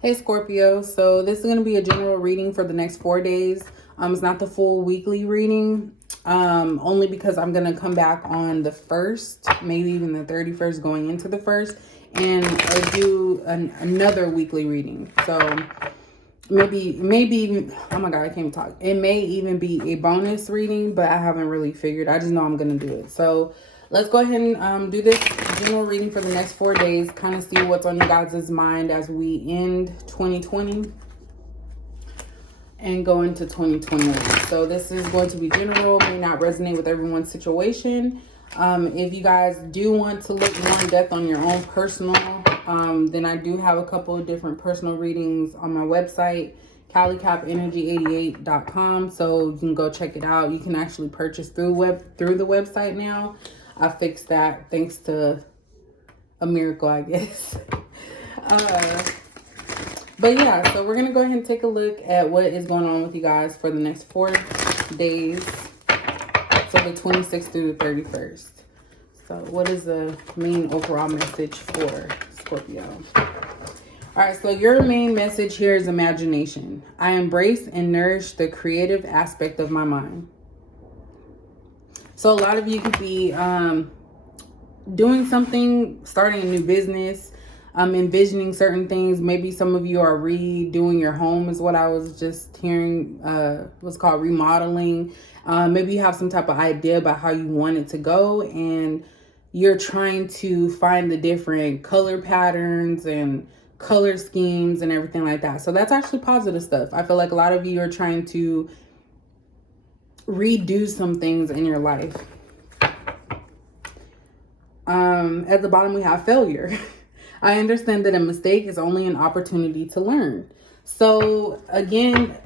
Hey Scorpio, so this is going to be a general reading for the next 4 days. It's not the full weekly reading, only because I'm going to come back on the 1st, maybe even the 31st going into the 1st, and do another weekly reading. So maybe even, oh my God, I can't even talk. It may even be a bonus reading, but I haven't really figured. I just know I'm going to do it. So let's go ahead and do this general reading for the next 4 days. Kind of see what's on you guys' mind as we end 2020 and go into 2021. So this is going to be general, may not resonate with everyone's situation. If you guys do want to look more in depth on your own personal, then I do have a couple of different personal readings on my website, CaliCapEnergy88.com. So you can go check it out. You can actually purchase through the website now. I fixed that thanks to a miracle, I guess. But yeah, so we're going to go ahead and take a look at what is going on with you guys for the next 4 days. So the 26th through the 31st. So what is the main overall message for Scorpio? All right, so your main message here is imagination. I embrace and nourish the creative aspect of my mind. So a lot of you could be doing something, starting a new business, envisioning certain things. Maybe some of you are redoing your home is what I was just hearing, what's called remodeling. Maybe you have some type of idea about how you want it to go, and you're trying to find the different color patterns and color schemes and everything like that. So that's actually positive stuff. I feel like a lot of you are trying to redo some things in your life. At the bottom we have failure. I understand that a mistake is only an opportunity to learn. So again,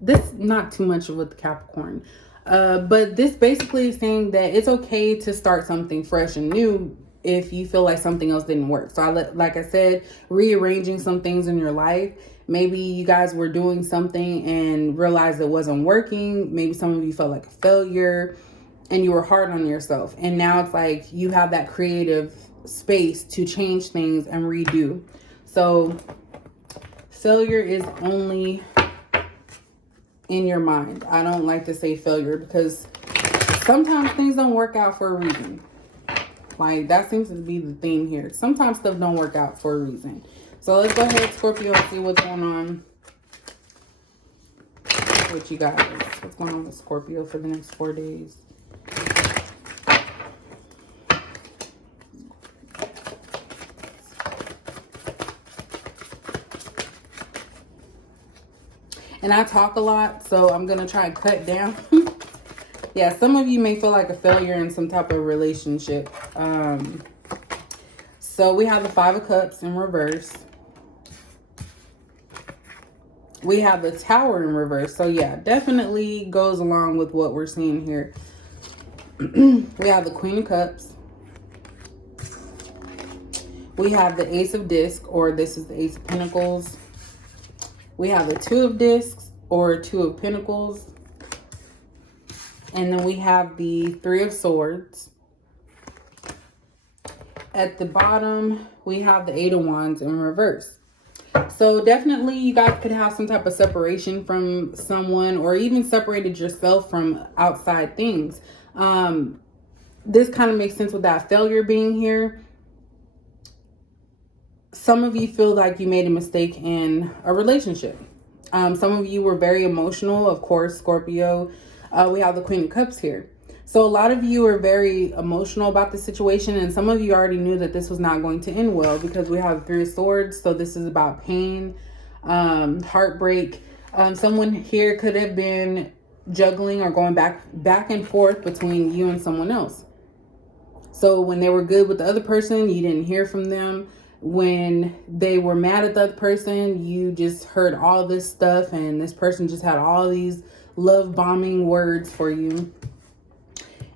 this not too much with Capricorn, but this basically is saying that it's okay to start something fresh and new if you feel like something else didn't work. So like I said, rearranging some things in your life. Maybe you guys were doing something and realized it wasn't working. Maybe some of you felt like a failure and you were hard on yourself. And now it's like you have that creative space to change things and redo. So failure is only in your mind. I don't like to say failure because sometimes things don't work out for a reason. Like that seems to be the theme here. Sometimes stuff don't work out for a reason. So let's go ahead, Scorpio, and see what's going on with you guys. What's going on with Scorpio for the next 4 days? And I talk a lot, so I'm going to try and cut down. Yeah, some of you may feel like a failure in some type of relationship. So we have the 5 of Cups in reverse. We have the Tower in reverse. So yeah, definitely goes along with what we're seeing here. We have the Queen of Cups. We have the Ace of Discs, or this is the Ace of Pentacles. We have the 2 of Discs, or 2 of Pentacles. And then we have the 3 of Swords. At the bottom, we have the 8 of Wands in reverse. So definitely you guys could have some type of separation from someone, or even separated yourself from outside things. This kind of makes sense with that failure being here. Some of you feel like you made a mistake in a relationship. Some of you were very emotional, of course, Scorpio. We have the Queen of Cups here. So a lot of you are very emotional about the situation, and some of you already knew that this was not going to end well because we have 3 of Swords. So this is about pain, heartbreak. Someone here could have been juggling or going back and forth between you and someone else. So when they were good with the other person, you didn't hear from them. When they were mad at the other person, you just heard all this stuff, and this person just had all these love bombing words for you.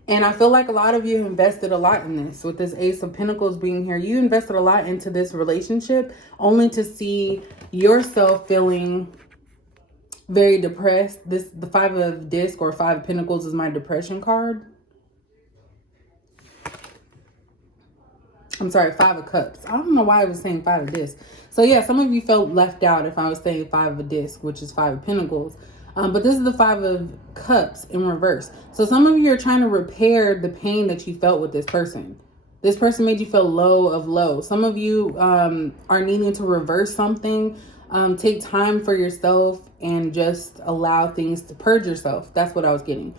And I feel like a lot of you invested a lot in this. With this Ace of Pentacles being here, you invested a lot into this relationship only to see yourself feeling very depressed. The 5 of Discs, or 5 of Pentacles, is my depression card. I'm sorry, Five of Cups. I don't know why I was saying Five of Discs. So yeah, some of you felt left out if I was saying Five of Discs, which is Five of Pentacles. But this is the Five of Cups in reverse. So some of you are trying to repair the pain that you felt with this person. This person made you feel low of low. Some of you are needing to reverse something. Take time for yourself and just allow things to purge yourself. That's what I was getting.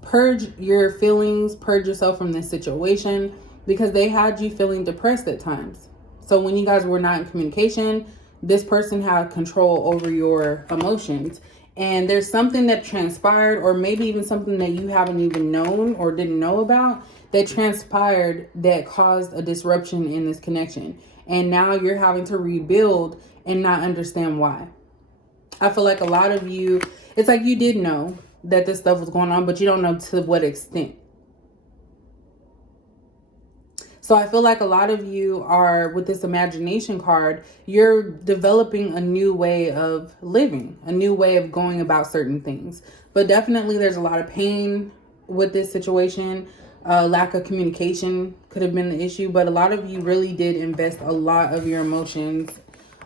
Purge your feelings, purge yourself from this situation, because they had you feeling depressed at times. So when you guys were not in communication, this person had control over your emotions. And there's something that transpired, or maybe even something that you haven't even known or didn't know about, that transpired that caused a disruption in this connection. And now you're having to rebuild and not understand why. I feel like a lot of you, it's like you did know that this stuff was going on, but you don't know to what extent. So I feel like a lot of you are, with this imagination card, you're developing a new way of living, a new way of going about certain things. But definitely there's a lot of pain with this situation. Lack of communication could have been the issue, but a lot of you really did invest a lot of your emotions,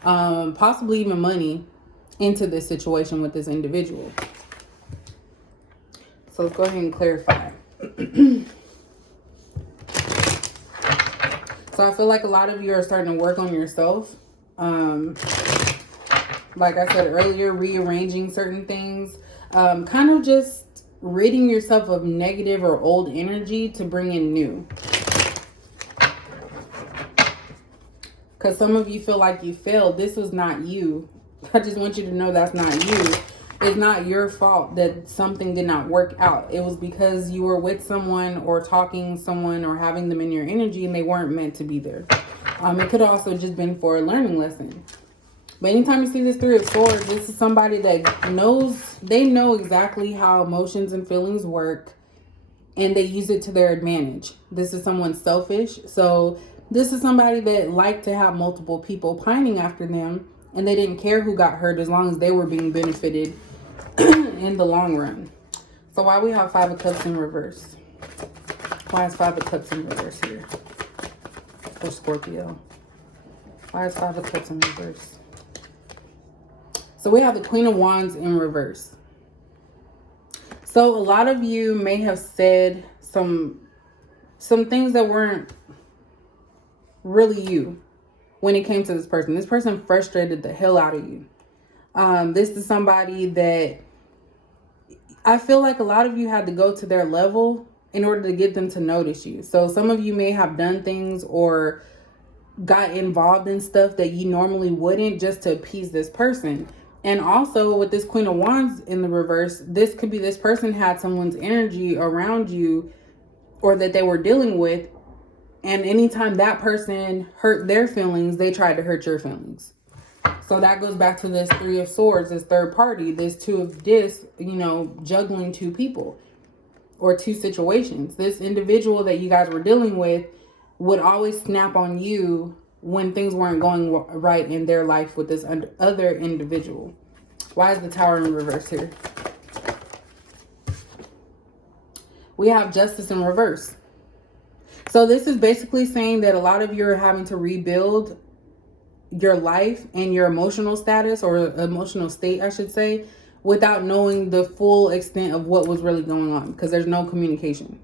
possibly even money, into this situation with this individual. So let's go ahead and clarify. So I feel like a lot of you are starting to work on yourself. Like I said earlier, rearranging certain things, kind of just ridding yourself of negative or old energy to bring in new. Because some of you feel like you failed. This was not you. I just want you to know that's not you. It's not your fault that something did not work out. It was because you were with someone or talking to someone or having them in your energy and they weren't meant to be there. It could also just been for a learning lesson. But anytime you see this Three of Swords, this is somebody that knows, they know exactly how emotions and feelings work, and they use it to their advantage. This is someone selfish. So this is somebody that liked to have multiple people pining after them, and they didn't care who got hurt as long as they were being benefited in the long run. So why we have Five of Cups in reverse? Why is Five of Cups in reverse here for Scorpio? Why is Five of Cups in reverse? So we have the Queen of Wands in reverse. So a lot of you may have said some things that weren't really you when it came to this person. This person frustrated the hell out of you. This is somebody that I feel like a lot of you had to go to their level in order to get them to notice you. So some of you may have done things or got involved in stuff that you normally wouldn't, just to appease this person. And also with this Queen of Wands in the reverse, this could be this person had someone's energy around you or that they were dealing with. And anytime that person hurt their feelings, they tried to hurt your feelings. So that goes back to this Three of Swords, this third party, this Two of Discs, you know, juggling two people or two situations. This individual that you guys were dealing with would always snap on you when things weren't going right in their life with this other individual. Why is the Tower in reverse here? We have Justice in reverse. So this is basically saying that a lot of you are having to rebuild your life and your emotional status, or emotional state, I should say, without knowing the full extent of what was really going on, because there's no communication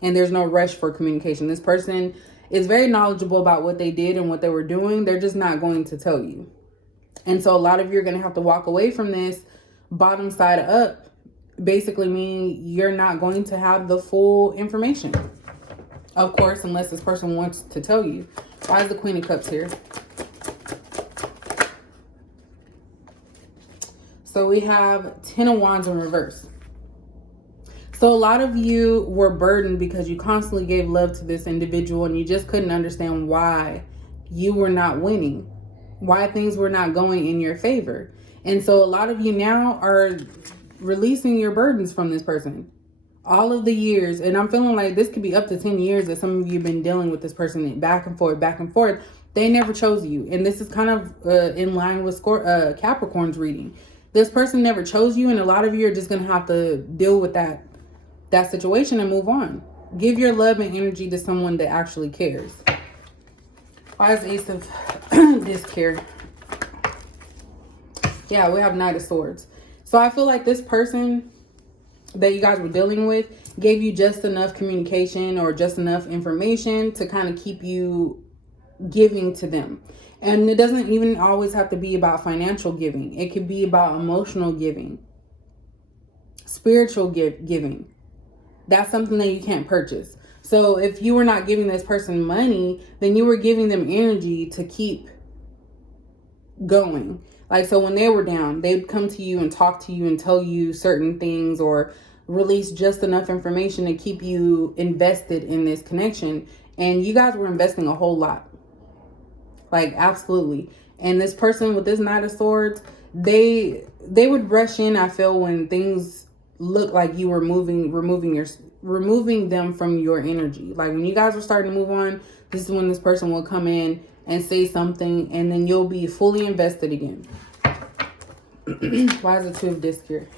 and there's no rush for communication. This person is very knowledgeable about what they did and what they were doing. They're just not going to tell you. And so a lot of you are going to have to walk away from this bottom side up, basically meaning you're not going to have the full information. Of course, unless this person wants to tell you. Why is the Queen of Cups here? So we have Ten of Wands in reverse. So a lot of you were burdened because you constantly gave love to this individual and you just couldn't understand why you were not winning, why things were not going in your favor. And so a lot of you now are releasing your burdens from this person. All of the years, and I'm feeling like this could be up to 10 years that some of you have been dealing with this person back and forth, they never chose you. And this is kind of in line with Capricorn's reading. This person never chose you, and a lot of you are just going to have to deal with that situation and move on. Give your love and energy to someone that actually cares. Why is Ace of Disc here? Yeah, we have Knight of Swords. So I feel like this person that you guys were dealing with gave you just enough communication or just enough information to kind of keep you giving to them. And it doesn't even always have to be about financial giving. It could be about emotional giving, spiritual giving. That's something that you can't purchase. So if you were not giving this person money, then you were giving them energy to keep going. Like, so when they were down, they'd come to you and talk to you and tell you certain things or release just enough information to keep you invested in this connection. And you guys were investing a whole lot. Like, absolutely. And this person with this Knight of Swords, they would rush in, I feel, when things look like you were removing them from your energy. Like, when you guys were starting to move on, this is when this person will come in and say something, and then you'll be fully invested again. Why is the Two of Discs here?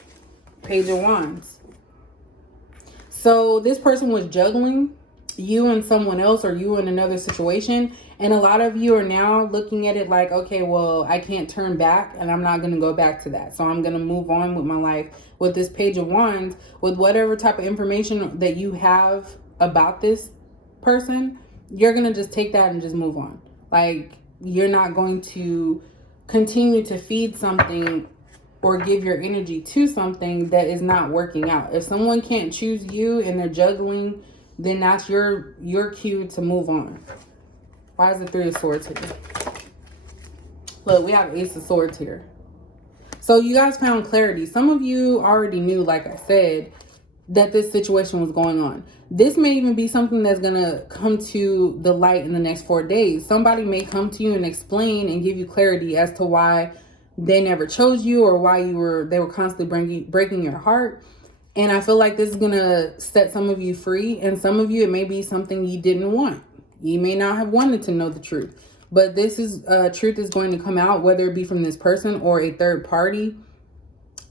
Page of Wands. So this person was juggling you and someone else, or you in another situation, and a lot of you are now looking at it like, okay, well, I can't turn back, and I'm not going to go back to that, so I'm going to move on with my life. With this Page of Wands, with whatever type of information that you have about this person, you're going to just take that and just move on. Like, you're not going to continue to feed something or give your energy to something that is not working out. If someone can't choose you and they're juggling, then that's your cue to move on. Why is the Three of Swords here? Look, we have Ace of Swords here. So you guys found clarity. Some of you already knew, like I said, that this situation was going on. This may even be something that's going to come to the light in the next 4 days. Somebody may come to you and explain and give you clarity as to why they never chose you, or why they were constantly breaking your heart. And I feel like this is going to set some of you free. And some of you, it may be something you didn't want. You may not have wanted to know the truth. But this is truth is going to come out, whether it be from this person or a third party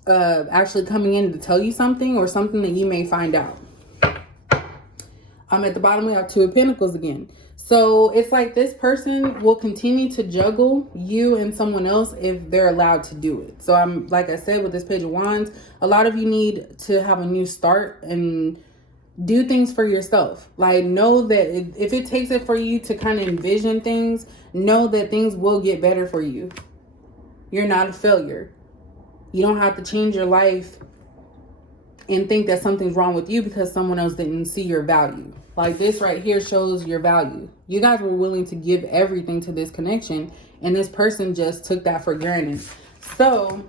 actually coming in to tell you something, or something that you may find out. At the bottom, we have Two of Pentacles again. So it's like this person will continue to juggle you and someone else if they're allowed to do it. So like I said, with this Page of Wands, a lot of you need to have a new start and do things for yourself. Like, know that if it takes it for you to kind of envision things, know that things will get better for you. You're not a failure. You don't have to change your life and think that something's wrong with you because someone else didn't see your value. Like, this right here shows your value. You guys were willing to give everything to this connection, and this person just took that for granted. So,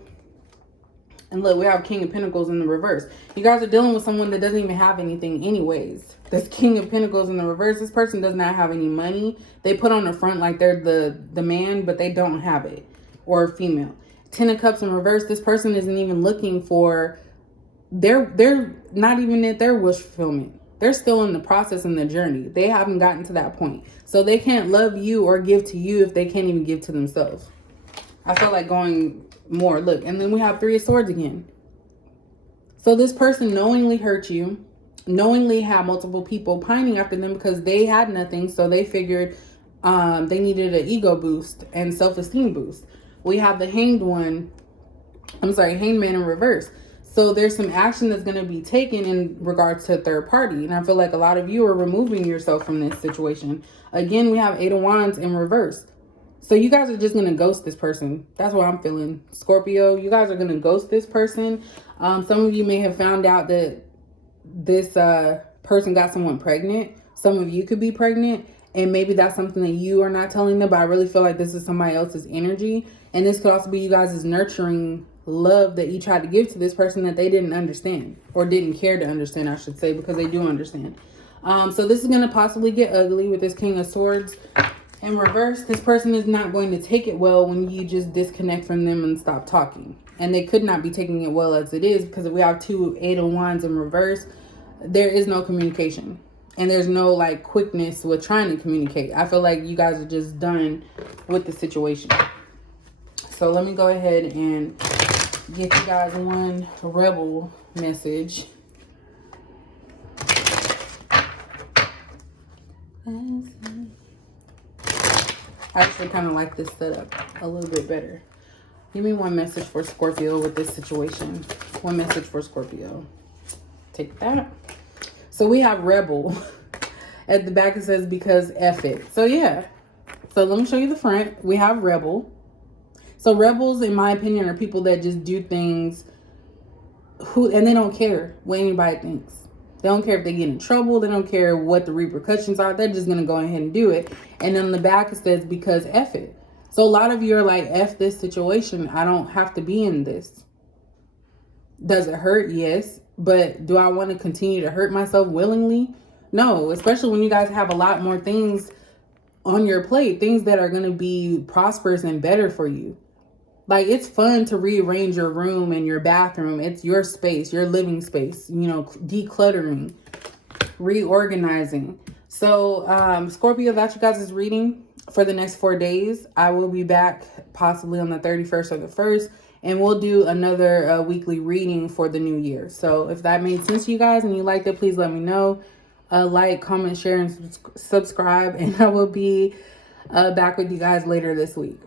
and look, we have King of Pentacles in the reverse. You guys are dealing with someone that doesn't even have anything anyways. This King of Pentacles in the reverse, this person does not have any money. They put on the front like they're the man, but they don't have it. Or female. Ten of Cups in reverse, this person isn't even looking for, they're not even at their wish fulfillment. They're still in the process and the journey. They haven't gotten to that point. So they can't love you or give to you if they can't even give to themselves. I feel like going more. Look, and then we have Three of Swords again. So this person knowingly hurt you, knowingly had multiple people pining after them because they had nothing. So they figured they needed an ego boost and self-esteem boost. We have the Hanged Man in reverse. So there's some action that's going to be taken in regards to a third party. And I feel like a lot of you are removing yourself from this situation. Again, we have Eight of Wands in reverse. So you guys are just going to ghost this person. That's what I'm feeling. Scorpio, you guys are going to ghost this person. Some of you may have found out that this person got someone pregnant. Some of you could be pregnant. And maybe that's something that you are not telling them. But I really feel like this is somebody else's energy. And this could also be you guys' nurturing love that you tried to give to this person that they didn't understand. Or didn't care to understand, I should say. Because they do understand. So this is going to possibly get ugly with this King of Swords. In reverse, this person is not going to take it well when you just disconnect from them and stop talking. And they could not be taking it well as it is, because if we have two Eight of Wands in reverse, there is no communication. And there's no like quickness with trying to communicate. I feel like you guys are just done with the situation. So let me go ahead and get you guys one rebel message. I actually kind of like this setup a little bit better. Give me one message for Scorpio with this situation. One message for Scorpio. Take that. So we have Rebel. At the back it says, because F it. So yeah. So let me show you the front. We have Rebel. So rebels, in my opinion, are people that just do things and they don't care what anybody thinks. They don't care if they get in trouble. They don't care what the repercussions are. They're just going to go ahead and do it. And then on the back it says, because F it. So a lot of you are like, F this situation. I don't have to be in this. Does it hurt? Yes. But do I want to continue to hurt myself willingly? No, especially when you guys have a lot more things on your plate. Things that are going to be prosperous and better for you. Like, it's fun to rearrange your room and your bathroom. It's your space, your living space, you know, decluttering, reorganizing. So, Scorpio, that's you guys' reading for the next 4 days. I will be back possibly on the 31st or the 1st, and we'll do another weekly reading for the new year. So if that made sense to you guys and you liked it, please let me know. Like, comment, share, and subscribe, and I will be back with you guys later this week.